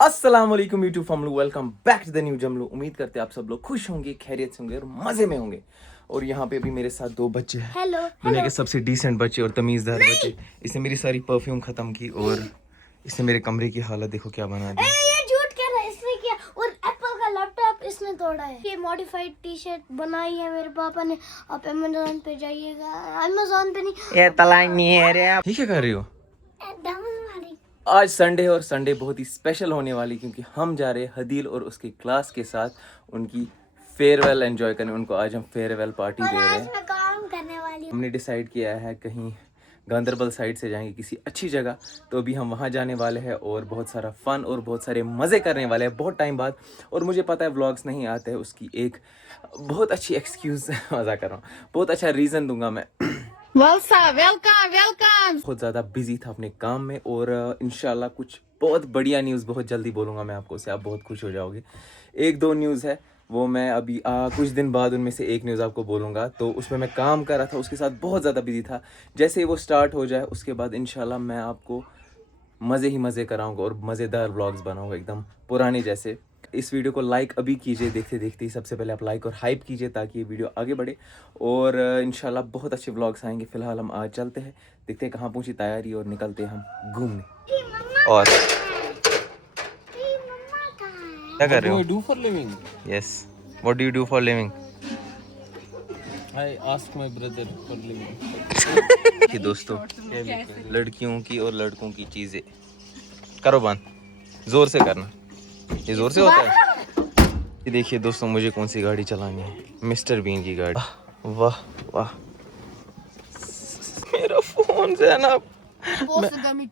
अस्सलाम वालेकुम YouTube family, welcome back to the new जमलू। उम्मीद करते हैं आप सब लोग खुश होंगे, खैरियत से होंगे और मजे में होंगे। और यहाँ पे अभी मेरे साथ दो बच्चे हैं, हेलो दुनिया के सबसे डिसेंट बच्चे और तमीज़दार बच्चे। इसने मेरी सारी परफ्यूम खत्म की और इसने मेरे कमरे की हालत देखो क्या बना दी। ये झूठ कह रहा है, इसने किया। और एप्पल का लैपटॉप इसने तोड़ा है। ये मॉडिफाइड टी शर्ट बनाई है मेरे पापा ने। आप अमेज़न पे जाइएगा, अमेज़न पे नहीं, ये तलाई नहीं है रे। ठीक है कर रही हो। आज संडे है और संडे बहुत ही स्पेशल होने वाली, क्योंकि हम जा रहे हैं हदील और उसकी क्लास के साथ उनकी फेयरवेल एंजॉय करने। उनको आज हम फेयरवेल पार्टी दे रहे हैं। मैं काम करने वाली हूँ। हमने डिसाइड किया है कहीं गांधरबल साइड से जाएंगे किसी अच्छी जगह, तो अभी हम वहाँ जाने वाले हैं और बहुत सारा फन और बहुत सारे मज़े करने वाले हैं बहुत टाइम बाद। और मुझे पता है व्लॉग्स नहीं आते हैं, उसकी एक बहुत अच्छी एक्सक्यूज़ मज़ा कर रहा हूँ, बहुत अच्छा रीज़न दूंगा मैं। वेलकम। बहुत ज़्यादा बिजी था अपने काम में और इंशाल्लाह कुछ बहुत बढ़िया न्यूज़ बहुत जल्दी बोलूँगा मैं आपको, उससे आप बहुत खुश हो जाओगे। एक दो न्यूज़ है वो मैं अभी कुछ दिन बाद उनमें से एक न्यूज़ आपको बोलूँगा। तो उसमें मैं काम कर रहा था, उसके साथ बहुत ज़्यादा बिजी था। जैसे ही वो स्टार्ट हो जाए उसके बाद इंशाल्लाह मैं आपको मज़े ही मज़े कराऊँगा और मज़ेदार व्लॉग्स बनाऊँगा एकदम पुराने जैसे। इस वीडियो को लाइक अभी कीजिए, देखते देखते ही सबसे पहले आप लाइक और हाइप कीजिए ताकि ये वीडियो आगे बढ़े और इंशाल्लाह बहुत अच्छे व्लॉग्स आएंगे। फ़िलहाल हम आज चलते हैं, देखते हैं कहाँ पहुँची तैयारी और निकलते हैं हम घूमने। और क्या कर रहे हो? do for living? Yes, what do you do for living? I ask my brother for living. कि दोस्तों, लड़कियों की और लड़कों की चीज़ें करो बंद, ज़ोर से करना, ये ज़ोर से होता है। ये देखिए दोस्तों, मुझे कौन सी गाड़ी चलानी है, मिस्टर बीन की गाड़ी। वाह वाह, मेरा फोन से है ना,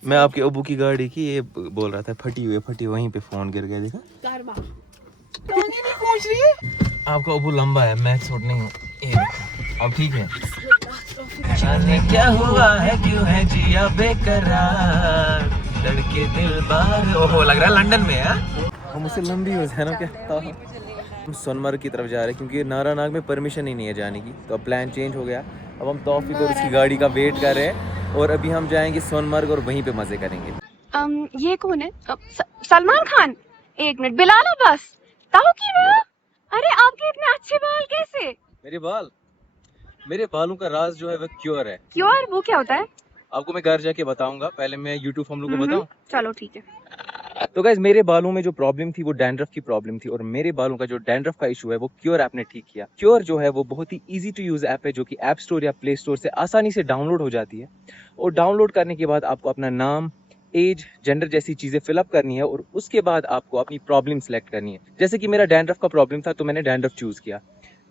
मैं आपके अबू की गाड़ी की ये बोल रहा था फटी वहीं पे फोन गिर गया, देखा। आपका अबू लंबा है, मैं छोट नहीं हूँ। अब ठीक है। जाने क्या हुआ है, क्यों है जिया बेकरार, लड़के दिल बार। ओहो, लग रहा है लंदन में है। वो मुझसे लंबी हो जाए ना क्या। हम सोनमर्ग की तरफ जा रहे हैं क्योंकि नारानाग में परमिशन ही नहीं है जाने की, तो अब प्लान चेंज हो गया। अब हम तौफीक और उसकी गाड़ी का वेट कर रहे हैं और अभी हम जाएंगे सोनमर्ग और वहीं पे मजे करेंगे। ये कौन है? सलमान खान। एक मिनट, बिलाल अब्बास। ताऊ की मैं? अरे आपके इतने अच्छे बाल कैसे? मेरे बालों का राज जो है वो क्योर है। क्योर? वो क्या होता है? आपको मैं घर जाके बताऊंगा, पहले मैं यूट्यूब हम लोग को बताऊं। चलो ठीक है। तो गाइस, मेरे बालों में जो प्रॉब्लम थी वो डैंड्रफ की प्रॉब्लम थी और मेरे बालों का जो डैंड्रफ का इशू है वो क्योर ऐप ने ठीक किया। क्योर जो है वो बहुत ही इजी टू यूज ऐप है जो कि ऐप स्टोर या प्ले स्टोर से आसानी से डाउनलोड हो जाती है। और डाउनलोड करने के बाद आपको अपना नाम, एज, जेंडर जैसी चीजें फिलअप करनी है और उसके बाद आपको अपनी प्रॉब्लम सेलेक्ट करनी है। जैसे कि मेरा डैंड्रफ का प्रॉब्लम था तो मैंने डैंड्रफ चूज किया।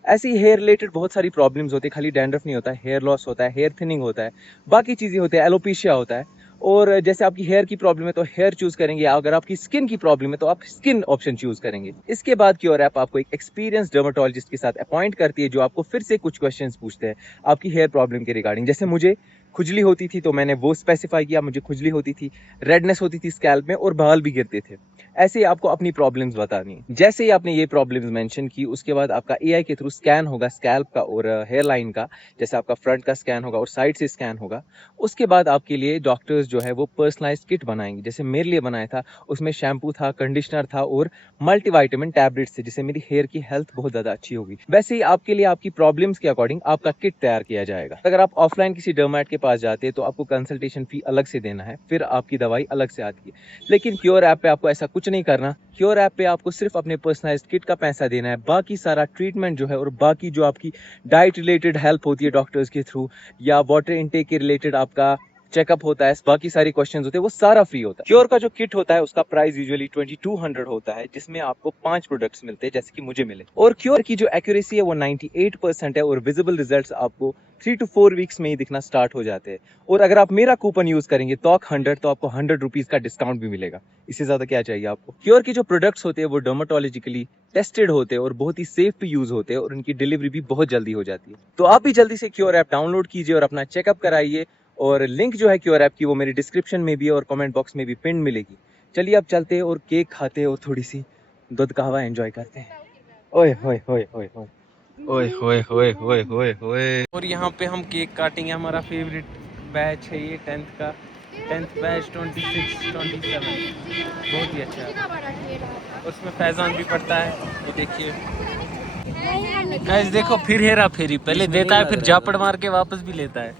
ऐसी हेयर रिलेटेड बहुत सारी प्रॉब्लम्स होती है, खाली डैंड्रफ नहीं होता है, हेयर लॉस होता है, हेयर थिनिंग होता है, बाकी चीजें होती है, एलोपेशिया होता है। और जैसे आपकी हेयर की प्रॉब्लम है तो हेयर चूज करेंगे, या अगर आपकी स्किन की प्रॉब्लम है तो आप स्किन ऑप्शन चूज करेंगे। इसके बाद क्योर ऐप आपको एक एक्सपीरियंस डर्मेटोलॉजिस्ट के साथ अपॉइंट करती है जो आपको फिर से कुछ क्वेश्चंस पूछते हैं आपकी हेयर प्रॉब्लम के रिगार्डिंग। जैसे मुझे खुजली होती थी तो मैंने वो स्पेसिफाई किया, मुझे खुजली होती थी, रेडनेस होती थी स्कैल्प में और बाल भी गिरते थे। ऐसे ही आपको अपनी प्रॉब्लम्स बतानी है। जैसे ही आपने ये प्रॉब्लम्स मेंशन की उसके बाद आपका एआई के थ्रू स्कैन होगा स्कैल्प का और हेयर लाइन का। जैसे आपका फ्रंट का स्कैन होगा और साइड से स्कैन होगा। उसके बाद आपके लिए डॉक्टर्स जो है वो पर्सनलाइज्ड किट बनाएंगे, जैसे मेरे लिए बनाया था। उसमें शैम्पू था, कंडीशनर था और मल्टीविटामिन टैबलेट्स थे, जिससे मेरी हेयर की हेल्थ बहुत ज्यादा अच्छी होगी। वैसे ही आपके लिए आपकी प्रॉब्लम्स के अकॉर्डिंग आपका किट तैयार किया जाएगा। अगर आप ऑफलाइन किसी डर्मेट के पास जाते हैं तो आपको कंसल्टेशन फी अलग से देना है, फिर आपकी दवाई अलग से आती है। लेकिन क्योर ऐप पे आपको ऐसा कुछ नहीं करना। क्योर ऐप पे आपको सिर्फ अपने पर्सनलाइज्ड किट का पैसा देना है, बाकी सारा ट्रीटमेंट जो है और बाकी जो आपकी डाइट रिलेटेड हेल्प होती है डॉक्टर्स के थ्रू या वाटर इनटेक के रिलेटेड आपका चेकअप होता है, बाकी सारी क्वेश्चंस होते हैं, वो सारा फ्री होता है। क्योर का जो किट होता है उसका प्राइस यूजुअली 2200 होता है, जिसमें आपको 5 प्रोडक्ट्स मिलते हैं जैसे कि मुझे मिले। और क्योर की जो एक्यूरेसी है वो 98% है और विजिबल रिजल्ट्स आपको 3 to 4 वीक्स में ही दिखना स्टार्ट हो जाते हैं। और अगर आप मेरा कूपन यूज करेंगे TALK100 तो आपको 100 रुपीज का डिस्काउंट भी मिलेगा। इससे ज्यादा क्या चाहिए आपको। क्योर की जो प्रोडक्ट्स होते हैं वो डर्मेटोलॉजिकली टेस्टेड होते हैं और बहुत ही सेफ टू यूज होते हैं और उनकी डिलीवरी भी बहुत जल्दी हो जाती है। तो आप भी जल्दी से क्योर ऐप डाउनलोड कीजिए और अपना चेकअप कराइए। और लिंक जो है क्योर ऐप की वो मेरी डिस्क्रिप्शन में भी है और कमेंट बॉक्स में भी पिन मिलेगी। चलिए अब चलते हैं और केक खाते हैं और थोड़ी सी दूध कहवा एंजॉय करते हैं। ओए होए होए होए होए ओए होए होए होए होए होए। और यहाँ पे हम केक काटेंगे, हमारा फेवरेट बैच है ये 10th का। 10th बैच 26 27 बहुत ही अच्छा है। उसमें फैजान भी पढ़ता है, ये देखिए गाइस देखो फिर हेरा फेरी, पहले देता है फिर जापड़ मार के वापस भी लेता है।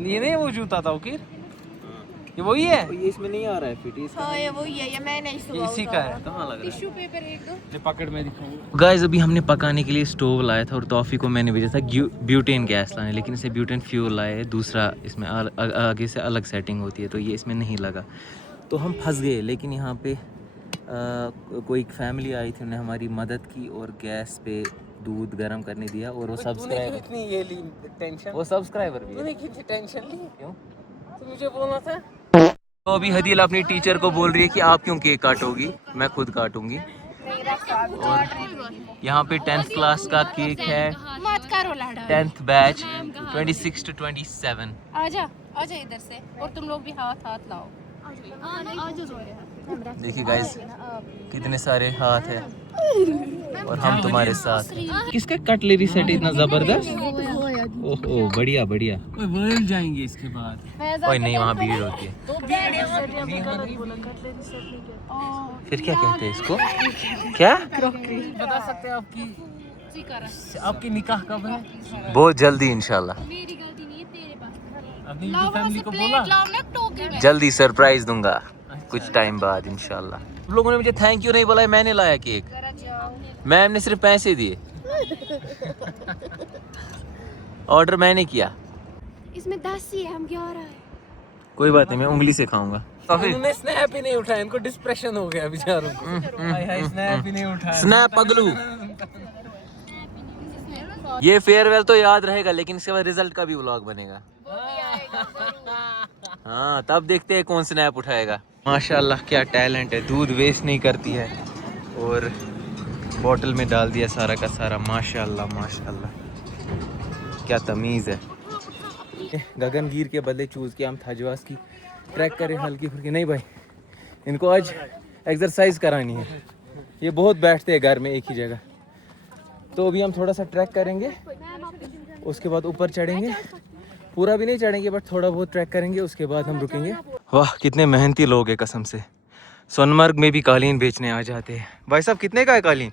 ये नहीं वो जूता था ओके, ये वही है। ये इसमें नहीं आ रहा है फिट, हाँ ये वही है, ये मैंने ही सुबह इसी का है। कहाँ लग रहा टिश्यू पेपर एक दो। ये पकड़ में दिखाऊंगा। गाइस अभी हमने पकाने के लिए स्टोव लाया था और तौफी को मैंने भेजा था ब्यूटेन गैस लाने, लेकिन इसे ब्यूटेन फ्यूल लाए है दूसरा, इसमें आगे से अलग सेटिंग होती है, तो ये इसमें नहीं लगा, तो हम फंस गए। लेकिन यहाँ पे कोई एक फैमिली आई थी, उन्होंने हमारी मदद की और गैस पे दूध गर्म करने दिया, और वो सब्सक्राइबर कितनी ये ली टेंशन, वो सब्सक्राइबर भी है। तूने कितनी टेंशन ली क्यों? तो मुझे बोलना था। तो अभी हदील अपनी टीचर को बोल रही है कि आप क्यों केक काटोगी, मैं खुद काटूंगी। यहाँ पे 10th क्लास का केक है, मत करो लाड़ा। 10th batch 26 to 27। आजा आजा इधर से, और तुम लोग भी हाथ हाथ लाओ। देखिए गाइस कितने सारे हाथ है और हम तुम्हारे साथ। किसका कटलरी सेट इतना जबरदस्त, ओहो बढ़िया बढ़िया। बोल जाएंगे इसके बाद। ओए नहीं, वहाँ भीड़ होती है। फिर क्या कहते हैं इसको, क्या बता सकते हैं आपकी निकाह कब है? बहुत जल्दी इंशाल्लाह, अपनी फैमिली को बोला जल्दी सरप्राइज दूंगा कुछ टाइम बाद इंशाल्लाह। तुम लोगों ने मुझे थैंक यू नहीं बोला, मैंने लाया केक, मैम ने सिर्फ पैसे दिए, ऑर्डर मैंने किया। इसमें 10 ही है, हम 11 है। कोई बात नहीं, मैं उंगली से खाऊंगा। उन्होंने स्नैप ही नहीं उठाया, इनको डिस्प्रेशन हो गया बेचारों को। हाय हाय स्नैप ही नहीं उठाया। स्नैप पगलू। ये फेयरवेल तो याद रहेगा, लेकिन इसके बाद रिजल्ट का भी व्लॉग बनेगा। हाँ तब देखते हैं कौन स्नैप उठाएगा। माशाल्लाह क्या टैलेंट है, दूध वेस्ट नहीं करती है और बॉटल में डाल दिया सारा का सारा। माशाल्लाह माशाल्लाह क्या तमीज़ है। गगनगीर के बदले चूज़ किया हम थजवास की ट्रैक करें हल्की फुल्की। नहीं भाई, इनको आज एक्सरसाइज करानी है, ये बहुत बैठते हैं घर में एक ही जगह। तो अभी हम थोड़ा सा ट्रैक करेंगे, उसके बाद ऊपर चढ़ेंगे, पूरा भी नहीं चढ़ेंगे बट थोड़ा बहुत ट्रैक करेंगे, उसके बाद हम रुकेंगे। वाह कितने मेहनती लोग हैं कसम से। सोनमर्ग में भी कालीन बेचने आ जाते हैं। भाई साहब कितने का है कालीन?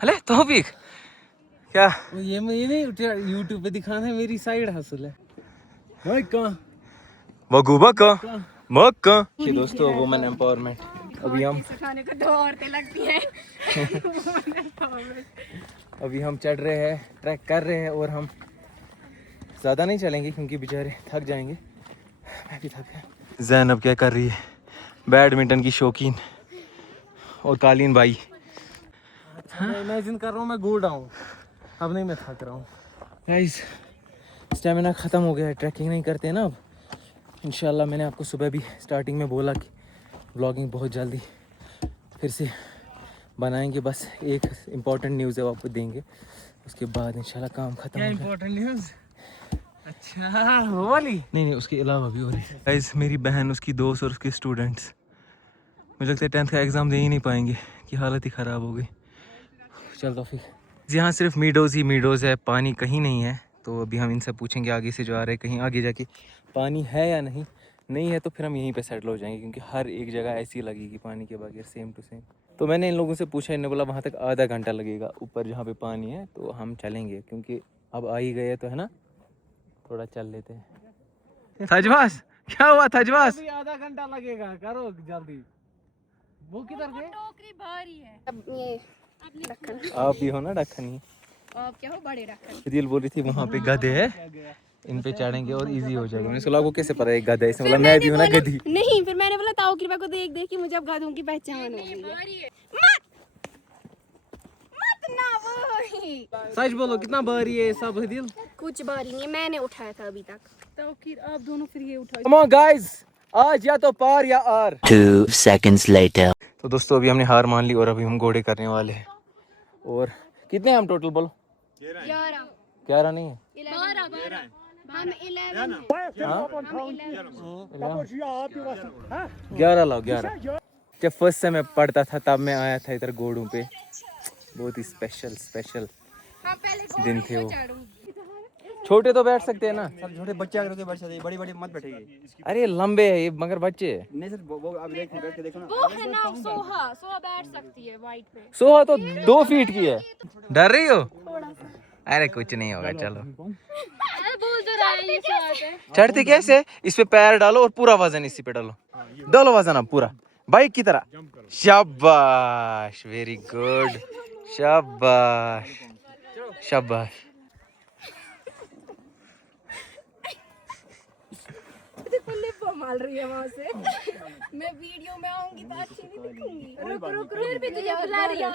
अरे तौफीक क्या ये नहीं उठा, यूट्यूब पे दिखाना है, मेरी साइड हासिल है। मक्का ये दोस्तों वुमेन एम्पावरमेंट। अभी हम खाने को 2 औरतें लगती हैं। अभी हम चढ़ रहे हैं, ट्रैक कर रहे हैं, और हम ज़्यादा नहीं चलेंगे क्योंकि बेचारे थक जाएंगे। मैं भी थक गया। ज़ैनब क्या कर रही है, बैडमिंटन की शौकीन, और कालीन भाई। मैं इमेजिन कर रहा हूँ मैं गोल्ड आऊँ, अब नहीं मैं थक रहा हूँ। गाइस स्टेमिना ख़त्म हो गया है, ट्रैकिंग नहीं करते हैं ना अब। इंशाल्लाह मैंने आपको सुबह भी स्टार्टिंग में बोला कि व्लॉगिंग बहुत जल्दी फिर से बनाएंगे। बस एक इम्पॉर्टेंट न्यूज़ है वो आपको देंगे, उसके बाद इंशाल्लाह काम ख़त्म हो जाएगा। Important news? अच्छा वो वाली? नहीं उसके अलावा भी हो रही है। गाइस मेरी बहन, उसकी दोस्त और उसके स्टूडेंट्स मुझे लगता है 10th का एग्ज़ाम दे ही नहीं पाएंगे, कि हालत ही ख़राब हो गई। चल तो फिर यहाँ सिर्फ मीडोज़ ही मीडोज़ है, पानी कहीं नहीं है। तो अभी हम इनसे पूछेंगे आगे से जो आ रहे हैं, कहीं आगे जाके पानी है या नहीं, नहीं है तो फिर हम यहीं पे सेटल हो जाएंगे, क्योंकि हर एक जगह ऐसी लगेगी पानी के बगैर सेम टू सेम। तो मैंने इन लोगों से पूछा, इन्होंने बोला वहाँ तक आधा घंटा लगेगा ऊपर जहाँ पे पानी है, तो हम चलेंगे क्योंकि अब आ ही गए तो है ना, थोड़ा चल लेते हैं। थजवास क्या हुआ थजवास? आधा घंटा लगेगा, करो जल्दी। वो किधर गए? टोकरी भारी है। अब ये आप भी हो ना डक्खनी? आप क्या हो, बड़े रखन। दिल बोल रही थी वहाँ पे गधे है, इन पे चढ़ेंगे और इजी हो जाएगा। मैंने सोचा को कैसे पता है गधा है, इसने बोला मैं भी हूँ ना गधी। नहीं फिर मैंने बोला ताऊ कृपा को देख देख के मुझे अब गधों की पहचान हो गई है। मत ना वही। सच बोलो कितना भारी है सब दिल? कुछ भारी नहीं, मैंने उठाया था अभी तक। तो फिर आप दोनों फिर ये उठाओ। कम ऑन गाइस, आज या तो पार या आर। 2 seconds later. तो दोस्तों अभी हमने हार मान ली और अभी हम घोड़े करने वाले हैं। और कितने हैं हम टोटल बोलो? 11 नहीं है, 12 हम 11 11 लाओ 11। जब फर्स्ट से मैं पढ़ता था तब मैं आया था इधर घोड़ों पे, बहुत ही स्पेशल दिन थे वो। छोटे तो बैठ सकते हैं ना। सर छोटे बच्चे अगर बैठ सकते हैं, बड़ी बड़ी मत बैठेगी। अरे लंबे है ये मगर बच्चे है। नहीं सर वो आप बैठ के देखो ना। वो है ना सोहा, सोहा बैठ सकती है वाइट पे। सोहा तो 2 फीट की है। डर रही हो? अरे कुछ नहीं होगा चलो। अरे बोल तो रहा है ये बात है। चढ़ते कैसे? इस पे पैर डालो और पूरा वजन इसी पे डालो। डालो वजन अब पूरा बाइक की तरह। शाबाश, वेरी गुड, शाबाश शाबाश। माल रही है वहाँ से। मैं वीडियो में आऊंगी तो अच्छी नहीं दिखूंगी। रुक रुक फिर भी तुझे बुला रही है।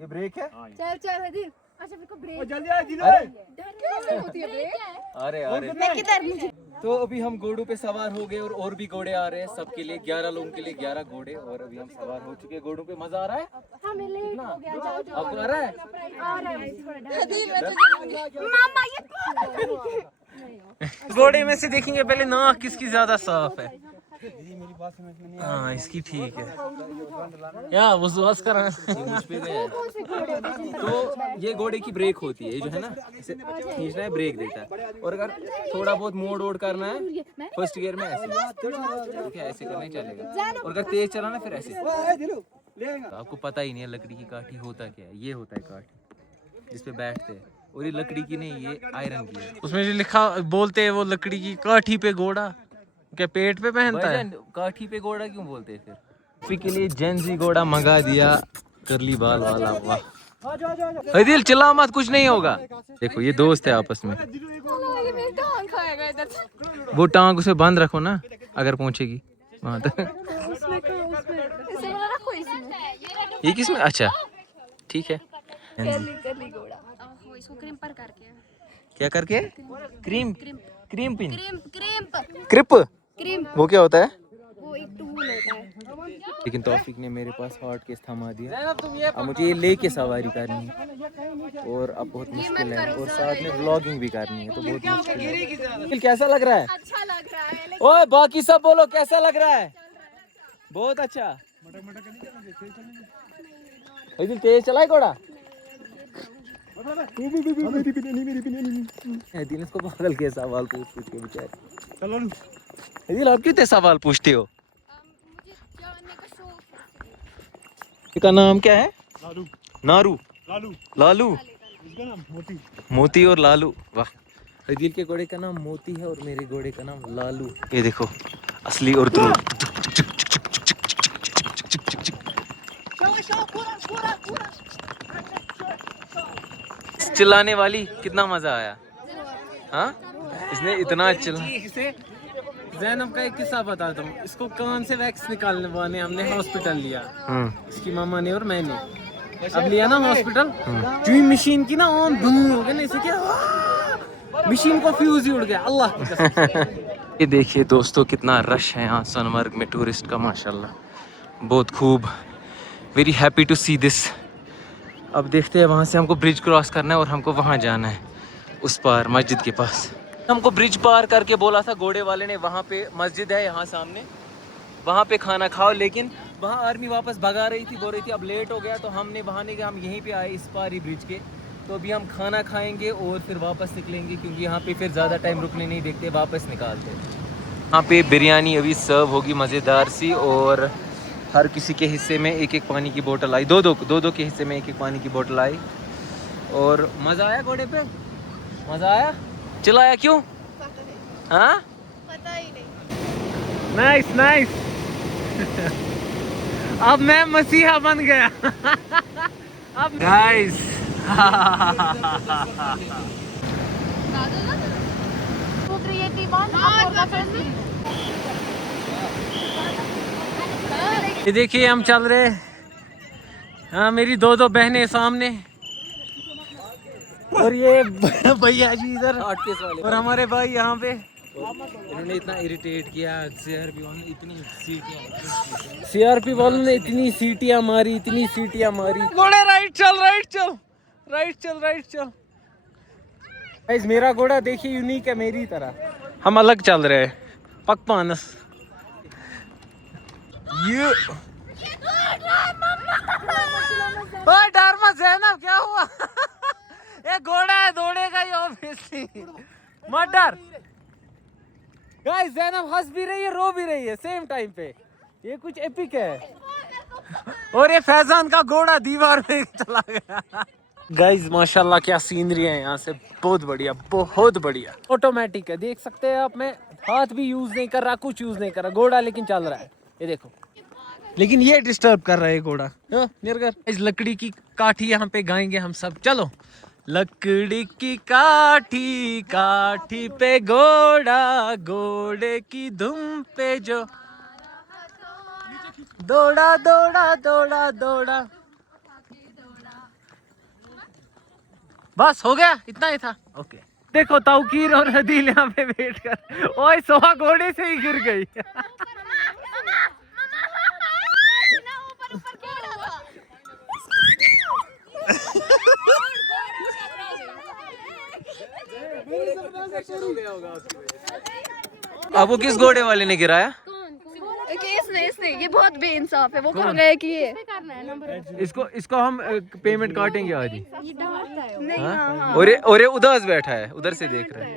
ये ब्रेक है। चल चल हदीर। अच्छा मेरे को ब्रेक जल्दी आ जिधर कैसे होती है ब्रेक? अरे अरे मैं किधर? तो अभी हम घोड़ों पे सवार हो गए और भी घोड़े आ रहे हैं सबके लिए। 11 लोगों के लिए 11 घोड़े। और अभी हम सवार हो चुके हैं घोड़ों पे। मजा आ रहा है? हमें लेट हो गया। जाओ जाओ। आपको आ रहा है? आ रहा है थोड़ा। हदीर मैं तुझे मामा ये घोड़े में से देखेंगे पहले नाक किसकी ज्यादा साफ है। हाँ इसकी ठीक है। या वसवास कर रहा है। मुझ पे गया है। तो ये घोड़े की ब्रेक होती है, ये जो है ना इसे खींचना है ब्रेक देता है। और अगर थोड़ा बहुत मोड़ ओड करना है फर्स्ट गियर में ऐसे, ठीक है ऐसे करना ही चलेगा। और अगर तेज चलाना फिर ऐसे। तो आपको पता ही नहीं है लकड़ी की काठी होता क्या है। ये होता है काठी जिस पे बैठते हैं। और ये लकड़ी की नहीं, ये आयरन की है। उसमें जो लिखा बोलते हैं वो लकड़ी की काठी पे घोड़ा क्या पेट पे पहनता है? काठी पे घोड़ा क्यों बोलते हैं फिर? फिर के लिए जेंजी घोड़ा मंगा दिया, करली बाल वाला। वाह दिल चिल्ला मत, कुछ नहीं होगा। देखो ये दोस्त है आपस में। ये मेरी टांग खाएगा इधर से। वो टांग उसे बंद रखो ना अगर पहुंचेगी वहां तक। उसमें इसे वाला रखो इसमें। ये किसमें? अच्छा ठीक है। करली घोड़ा। इसको क्रीम पर करके। क्या करके? क्रीम क्रीम पिन क्रीम क्रिप। क्रीम वो क्या होता है? वो एक टूल होता है। लेकिन तौफीक ने मेरे पास हॉट केस थमा दिया। अब मुझे ये लेके सवारी करनी है और अब बहुत मुश्किल है। और साथ में व्लॉगिंग भी करनी है तो बहुत मुश्किल है। कैसा लग रहा है? अच्छा लग रहा है। ओए बाकी सब बोलो कैसा लग रहा है? बहुत अच्छा। दिल तेज चलाए घोड़ा। दिल इसको पागल के सवाल पूछ के बेचारे। चलो दिल आप क्यों इतने सवाल पूछते हो? मुझे जानने का शौक है। इसका नाम क्या है? लालू नारू, लालू लालू, इसका नाम मोती। मोती और लालू। वाह। दिल के घोड़े का नाम मोती है और मेरे घोड़े का नाम लालू। ये देखो असली उर्दू। चिल्लाने वाली कितना मजा आया। हाँ इसने इतना चिल्ला। जैनब का एक किस्सा बताता हूँ। इसको कान से वैक्स निकालने हमने हॉस्पिटल लिया। इसकी मामा ने और मैंने। अब लिया ना हॉस्पिटल, जो ही मशीन की ना ऑन धूम हो गया ना, इसे क्या मशीन को फ्यूज ही उड़ गया। अल्लाह की कसम। ये देखिए दोस्तों कितना रश है यहाँ सोनमर्ग में टूरिस्ट का, माशाल्लाह बहुत खूब। Very happy to see this. अब देखते हैं, वहाँ से हमको ब्रिज क्रॉस करना है और हमको वहाँ जाना है उस पार मस्जिद के पास। हमको ब्रिज पार करके बोला था घोड़े वाले ने वहाँ पे मस्जिद है यहाँ सामने, वहाँ पे खाना खाओ, लेकिन वहाँ आर्मी वापस भगा रही थी, बोल रही थी अब लेट हो गया, तो हमने बहाने के हम यहीं पे आए इस पार ही ब्रिज के। तो अभी हम खाना खाएंगे और फिर वापस निकलेंगे, क्योंकि यहाँ पे फिर ज़्यादा टाइम रुकने नहीं देखते, वापस निकालते। यहाँ पे बिरयानी अभी सर्व होगी मज़ेदार सी, और हर किसी के हिस्से में एक एक पानी की बोतल आई, दो दो के हिस्से में एक एक पानी की बोतल आई। और मज़ा आया घोड़े पे? मज़ा आया? चिल्लाया क्यों? हाँ पता ही नहीं। Nice nice. अब मैं मसीहा बन गया। अब गाइस वो क्रिएटिव ये देखिए हम चल रहे। हाँ मेरी दो बहनें सामने और ये भैया जी इधर और हमारे भाई यहाँ पे। इन्होंने इतना इरिटेट किया, सीआरपी वालों ने इतनी सीटियां मारी, इतनी सीटियां मारी। घोड़े राइट चल राइट चल राइट चल राइट चल। गाइस मेरा घोड़ा देखिए यूनिक है मेरी तरह, हम अलग चल रहे हैं। पकपानस ये डर मत जैनब, क्या हुआ? ये घोड़ा है, दौड़ेगा ही ऑब्वियसली। मत डर गाइस, ज़ैनब हंस भी रही है, रो भी रही है सेम टाइम पे। ये कुछ एपिक है। और ये फैजान का घोड़ा दीवार में चला गया। गाइस माशाल्लाह क्या सीनरी है यहाँ से, बहुत बढ़िया बहुत बढ़िया। ऑटोमेटिक है, देख सकते हैं आप, मैं हाथ भी यूज नहीं कर रहा, कुछ यूज नहीं कर रहा, घोड़ा लेकिन चल रहा है, ये देखो। लेकिन ये डिस्टर्ब कर रहा है घोड़ा। निर्गर इस लकड़ी की काठी यहाँ पे गाएंगे हम सब, चलो। लकड़ी की काठी काठी पे घोड़ा, घोड़े की धुम पे जो दौड़ा दौड़ा दौड़ा दौड़ा। बस हो गया, इतना ही था। ओके देखो तौकीर और हदील यहाँ पे वेट कर। ओए सोहा घोड़े से ही गिर गई। आपको किस घोड़े वाले ने गिराया? इसने ये बहुत बेइंसाफ है। वो कहाँ गए कि ये इसको हम पेमेंट काटेंगे आज ही। नहीं। हाँ। और ये उदास बैठा है, उधर से देख रहा है।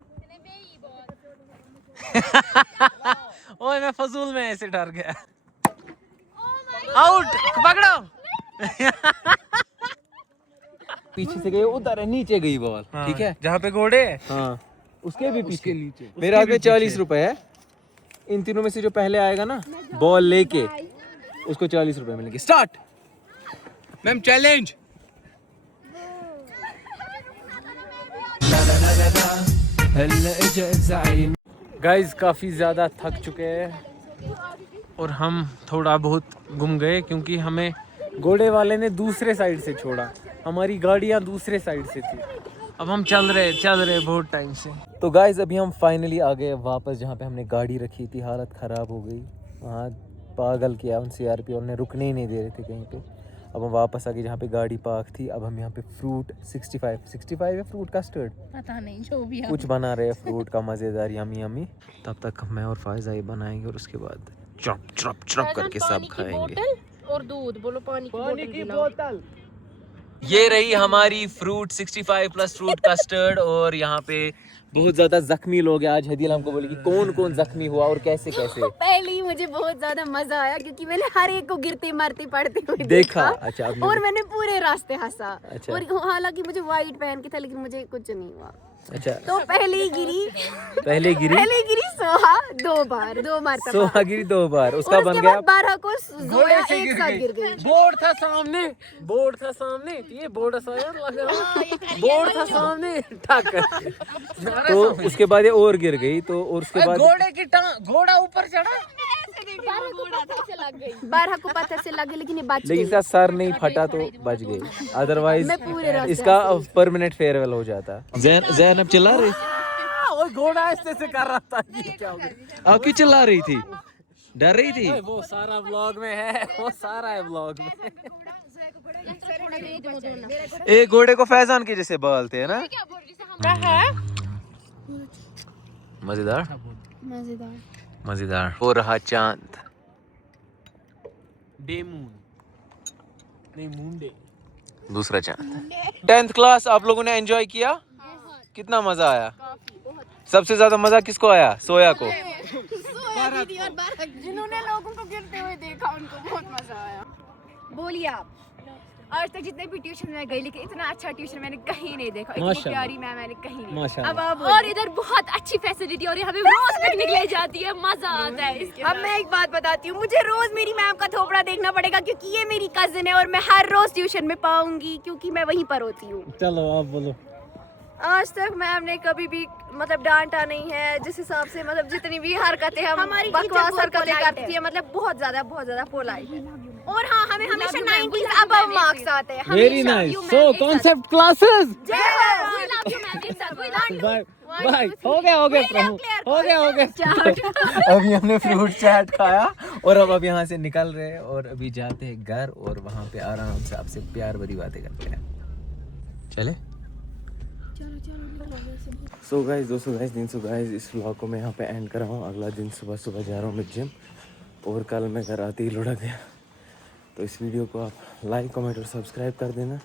ओए मैं फजूल में ऐसे डर गया। आउट, पकड़ो। पीछे से गई उधर है, नीचे गई बॉल। ठीक है, जहाँ पे घोड़े है। हाँ उसके भी पीछे नीचे। मेरे हाथ में 40 रुपए है। इन तीनों में से जो पहले आएगा ना बॉल लेके, उसको 40 रुपए मिलेंगे। Start ma'am challenge. गाइस काफ़ी ज़्यादा थक चुके हैं और हम थोड़ा बहुत गुम गए, क्योंकि हमें घोड़े वाले ने दूसरे साइड से छोड़ा। हमारी गाड़ियाँ दूसरे साइड से थी। अब हम चल रहे बहुत टाइम से। तो गाइज अभी हम फाइनली आ गए वापस जहाँ पे हमने गाड़ी रखी थी। हालत ख़राब हो गई, वहाँ पागल किया उन CRP और ने रुकने ही नहीं दे रहे थे कहीं पे। अब हम वापस आ गए जहाँ पे गाड़ी पार्क थी। अब हम यहाँ पे फ्रूट 65 है फ्रूट कस्टर्ड, पता नहीं जो भी है। कुछ बना रहे हैं फ्रूट का मज़ेदार यमी यमी। तब तक मैं और फायजा ये बनाएंगे और उसके बाद चॉप चॉप चॉप करके सब खाएंगे। और दूध बोलो, पानी की बोतल। ये रही हमारी फ्रूट 65 प्लस फ्रूट कस्टर्ड। और यहाँ पे बहुत ज्यादा जख्मी लोग हैं आज। हदील हमको बोलेगी कौन कौन जख्मी हुआ और कैसे कैसे। पहले ही मुझे बहुत ज्यादा मजा आया क्योंकि मैंने हर एक को गिरते मरते पड़ते हुए देखा। अच्छा और मैंने पूरे रास्ते हंसा। अच्छा। और हालांकि मुझे व्हाइट पहन के था लेकिन मुझे कुछ नहीं हुआ। अच्छा तो पहले गिरी सोहा 2 बार 2 मरतबा। सोहा गिरी 2 बार, उसका और बन उसके गया बाद 12 को जोया एक साथ गिर गई। बोर्ड था सामने ये बोर्ड बोर्ड था सामने ठक। तो उसके बाद ये और गिर गई। तो और उसके बाद घोड़े की घोड़ा ऊपर चढ़ा। 12 को पत्थर से लगे लेकिन ये बच लेकिन गई। इसका सर नहीं फटा तो बच गई, अदरवाइज मैं पूरे रास्ते इसका परमानेंट फेयरवेल हो जाता। ज़ैनब चिल्ला रही, और घोड़ा ऐसे से कर रहा था। ये क्या हो गया? आप क्यों चिल्ला रही थी? डर रही थी? वो सारा व्लॉग में है, वो सारा है व्लॉग में। एक घोड़े को फैजान के जैसे बाल थे ना। मजेदार मजेदार। हो रहा चांद, डे मून नहीं मून डे। दूसरा चांद। 10th क्लास आप लोगों ने एंजॉय किया? कितना मजा आया? सबसे ज्यादा मजा किसको आया? सोया को। जिन्होंने लोगों को गिरते हुए देखा उनको बहुत मजा आया। बोलिए आप। आज तक जितने भी ट्यूशन में गई लेकिन इतना अच्छा ट्यूशन मैंने कहीं नहीं देखा। इतनी प्यारी मैम मैंने कहीं नहीं। माशाल्लाह। अब और इधर बहुत अच्छी फैसिलिटी और यहाँ पे रोज पिकनिक ले जाती है, मजा आता है। अब मैं एक बात बताती हूँ, मुझे रोज मेरी मैम का थोपड़ा देखना पड़ेगा क्योंकि ये मेरी कजिन है और मैं हर रोज ट्यूशन में पाऊंगी क्योंकि मैं वहीं पर होती हूँ। चलो आप बोलो। आज तक मैम ने कभी भी मतलब डांटा नहीं है। जिस हिसाब से मतलब जितनी भी हरकतें हम बकवास हरकतें करती है मतलब बहुत ज्यादा पोलाइट। और हाँ हमें हमेशा 90 अबव मार्क्स आते हैं। Very nice. So concept classes. Bye bye. हो गया अभी हमने फ्रूट चाट खाया और अब यहाँ से निकल रहे हैं और अभी जाते हैं घर और वहाँ पे आराम से आपसे प्यार भरी बातें करते हैं। चले सो गाइस 300 गाइस इस व्लॉग को मैं यहाँ पे एंड कर रहा हूँ। अगला दिन सुबह जा रहा हूँ मैं जिम और कल मैं घर आते ही लुढ़क गया। तो इस वीडियो को आप लाइक कमेंट और सब्सक्राइब कर देना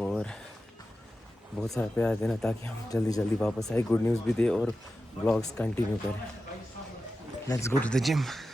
और बहुत सारा प्यार देना ताकि हम जल्दी जल्दी वापस आए, गुड न्यूज़ भी दे और व्लॉग्स कंटिन्यू करें। Let's go to the gym.